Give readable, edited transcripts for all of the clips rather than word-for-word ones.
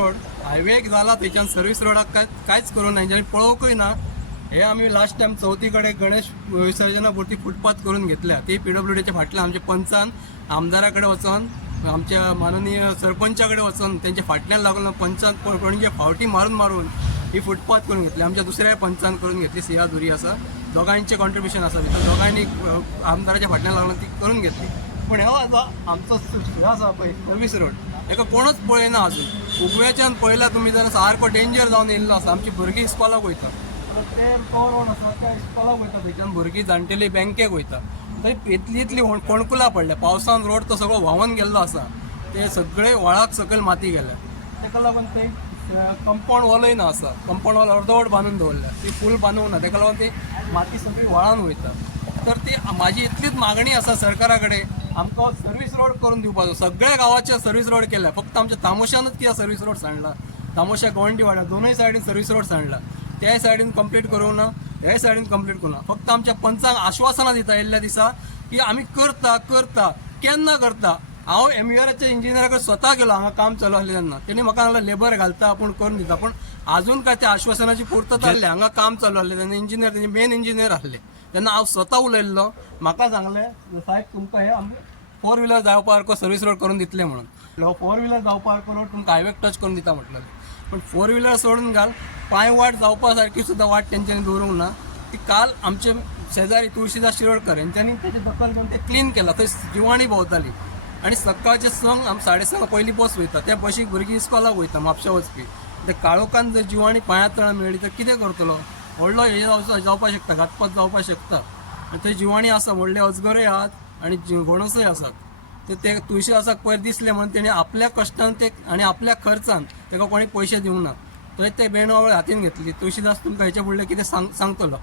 Road highway एक झाला त्याच्यान सर्व्हिस रोडाक कांयच करूंक ना आणि पळोवकूय ना. हे आम्ही लास्ट टाइम चौथीकडे गणेश विसर्जनापुरती फुटपाथ करून घेतल्या. ती PWDच्या फाटल्यान आमच्या पंचान आमदाराकडे वचून आमच्या माननीय सरपंचाकडे वचून त्यांच्या फाटल्यान लागून पंचान कोणजे फावटी मारून ही फुटपाथ करून घेतली. आमच्या दुसऱ्या पंचान करून घेतली. सियाधुरी असा दोघांचे कॉन्ट्रिब्युशन असा भितर दोघांनी आमदाराच्या फाटल्यान लागून ती करून घेतली. पण हो आता आमचो हे आसा पळय सर्व्हिस रोड एका कोणच पळयना अजून. उगव्याच्यान पळयला तुमी जाल्यार सारको डेंजर जावन येयल्लो आसा. आमची भुरगीं इस्कॉलाक वयता ते तो रोड आसा त्या इस्कॉलाक वयता थंयच्यान भुरगीं जाणटेली बँकेक वयता. थंय इतली कोणकुलां पडल्या. पावसान रोड तो सगळो व्हांवून गेल्लो आसा. ते सगळे व्हाळाक सकयल माती गेल्या. ताका लागून थंय कंपाऊंड वॉलय ना आसा. कंपाऊंड वॉल अर्दवट बांदून दवरल्या. ती फूल बांदूंक ना. ताका लागून ती माती सगळी व्हाळान वयता. तर ती म्हाजी इतलीच मागणी आसा सरकारा कडेन आमकां सर्व्हिस रोड करून दिवपाचो. सगळ्या गांवाचे सर्व्हिस रोड केल्या. फक्त आमच्या तामोशानूच कित्याक सर्व्हिस रोड सांडला. तामोशा गोवंडी वाड्यार दोनूय सायडीन सर्व्हिस रोड सांडला. त्या सायडीन कंप्लीट करूंक ना ह्या सायडीन कंप्लीट करूं ना. फक्त आमच्या पंचांक आश्वासनां दिता येयल्ल्या दिसा की आमी करता केन्ना करता. हांव MURच्या इंजिनियराकडे स्वता गेलो हांगा काम चालू आसलें तेन्ना. तेणी म्हाका सांगलें लेबर घालता आपूण करून दिता. पण अजून काय त्या आश्वासनाची पूर्तता जाल्ली. हांगा काम चालू आसलें तेन्ना इंजिनियर तेंचे मेन इंजिनियर आसले तेन्ना हांव स्वता उलयल्लो. म्हाका सांगलें साहेब तुमकां हे आमी 4 व्हिलर जावपा सारको सर्व्हिस रोड करून दितले म्हणून. 4 व्हिलर जावपा सारको रोड तुमकां हायवेक टच करून दिता म्हटलें. पण 4 व्हिलर सोडून घाल पांय वाट जावपा सारकी सुद्दां वाट तेंच्यांनी दवरूंक ना. ती काल आमचे शेजारी तुळशीदास शिरोडकर यांच्यानी त्याची दखल घेऊन ते क्लीन केला. थंय जिवाणी भोंवताली आणि सकाळचे संक 6:30 पयलीं बस वयता. त्या बशीक भुरगीं इस्कॉलाक वयता म्हापशा वचपी. ते काळोखान जर जिवाणी पांयां तळां मेळ्ळी तर कितें करतलो. व्हडलो हे जावपाक शकता घातपात जावपाक शकता. आनी थंय जिवाणी आसा व्हडले अजगरूय आहात आणि घोणसय आसात. ते तुळशीदासाक पयर दिसले म्हणून तेणी आपल्या कश्टान ते आनी आपल्या खर्चान ताका कोणी पयशे दिवंक ना. थंय ते बेणवळ हातीन घेतली. तुळशीदास तुमकां हेच्या फुडलें कितें सांगतलो.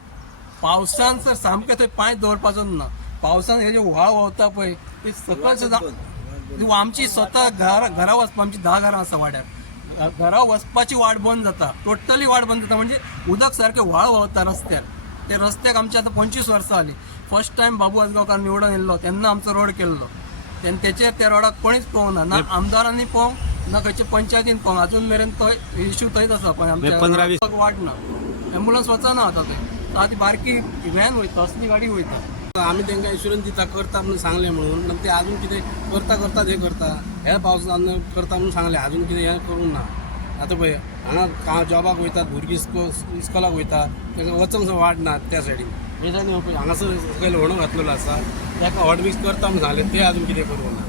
पावसान सर सामकें थंय पांय दवरपाचो ना. पावसान हे जे व्हाळ व्हांवता पळय ते सकयल सुद्दां आमची स्वता घरा वचपा आमची 10 घरां आसा वाड्यार. घरा वचपाची वाट बंद जाता. टोटली वाट बंद जाता. म्हणजे उदक सारकें व्हाळ व्हांवता रस्त्यार. ते रस्त्याक आमची आतां 25 वर्सां जालीं. फर्स्ट टायम बाबू आजगांवकार निवडून येयल्लो तेन्ना आमचो रोड केल्लो. तेन्ना तेचेर त्या रोडाक कोणीच पळोवंक ना. ना आमदारांनी पळोवंक ना खंयच्या पंचायतीन पळोवंक. अजून मेरेन तो इश्यू थंयच आसा. पण आमच्या वाट ना. एम्बुलन्स वचना आतां थंय. आतां ती बारकी व्हॅन वयता असली गाडी वयता. आम्ही त्यांना इन्शुरन्स दिता करता म्हणून सांगले म्हणून ते अजून कितें करता हे करता. ह्या पावसान करता म्हणून सांगले अजून कितें हें करूंक ना. आतां पळय हांगा जॉबाक वयतात भुरगीं इस्कॉलाक वयता तांकां वचोंक वाट ना त्या सायडीन. हे सायडीन पळय हांगासर सकयल व्हडो घातलेलो आसा ताका हॉट मिक्स करता म्हणून सांगले ते अजून कितें करूंक ना.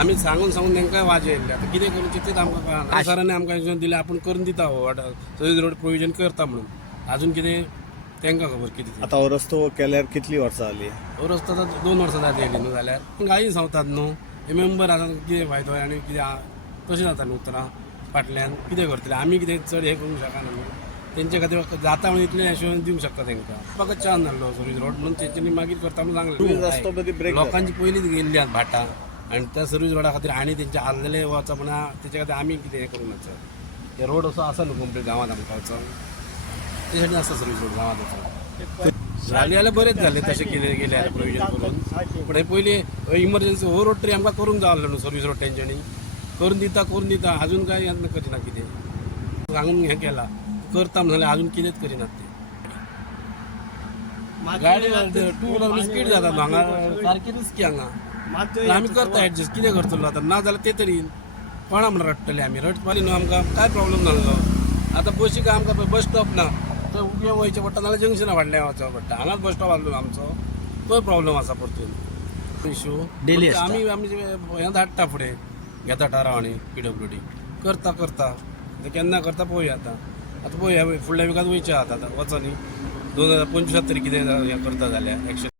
आमी सांगून तांकां वाज येयल्ले. आतां कितें करूं चिंतीत आमकां कळना. सरांनी आमकां इन्शुरन्स दिले आपूण करून दिता हो सर्व्हिस रोड प्रोविजन करता म्हणून. अजून कितें तांकां खबर कितें. आता हो रस्तो केल्यार कितली वर्सां जाली. हो रस्तो आतां 2 वर्सां जाली न्हू जाल्यार गायी सांगतात न्हू. हे मेंबर आसा कितें फायदो आनी कितें तशें जाता न्हू. उतरां फाटल्यान कितें करतले आमी कितें चड हें करूंक शकना न्हू. तेंचे खातीर जाता म्हणून इतलें एश्युरन्स दिवंक शकता तांकां. म्हाका चान्स नासलो सर्व्हिस रोड म्हणून तेंच्यांनी मागीर करता म्हणून सांगलें. लोकांची पयलींच गेल्ली आहात भाटां आनी त्या सर्व्हिस रोडा खातीर आनी तेंचे आसलेले वचप म्हणून तेच्या खातीर आमी कितें हें करूंक नाका. हे रोड असो आसा न्हू कंप्लीट गांवांत आमकां वचोंक. ते सायडीन आसा सर्व्हिस रोड गांवांत वचोंक. जाली जाल्यार बरेंच जालें तशें कितें गेले जाल्यार प्रोविजन करून. पण हे पयलीं इमर्जन्सी हो रोड तरी आमकां करूंक जाय न्हू सर्व्हिस रोड तेंच्यांनी करून दिता अजून काय यत्न करिना. कितें सांगून हें केलां करता म्हणलें अजून कितेंच करिनात ते. गाडी 2 व्हिलर स्पीड जाता हांगा सारकी रिस्की हांगा. आमी करता एडजस्ट कितें करतलो आतां ना जाल्यार ते तरी कोणा म्हणून रडटले आमी. रडपाली न्हू आमकां काय प्रॉब्लेम नासलो. आतां बशीक आमकां बस स्टॉप ना थंय उबें वयचें पडटा नाल्यार जंक्शना फाटल्यान वचप पडटा. हांगाच बस स्टॉप आसलो आमचो तो प्रॉब्लेम आसा परतून इश्यू डेली. आमी हें धाडटा फुडें घेता थाराव आनी PWD करता केन्ना करता पळोवया. आतां पळोवया फुडल्या विकात वयचे आहात. आतां वचो न्ही 2025 तरी कितें हें करता जाल्यार एक्शन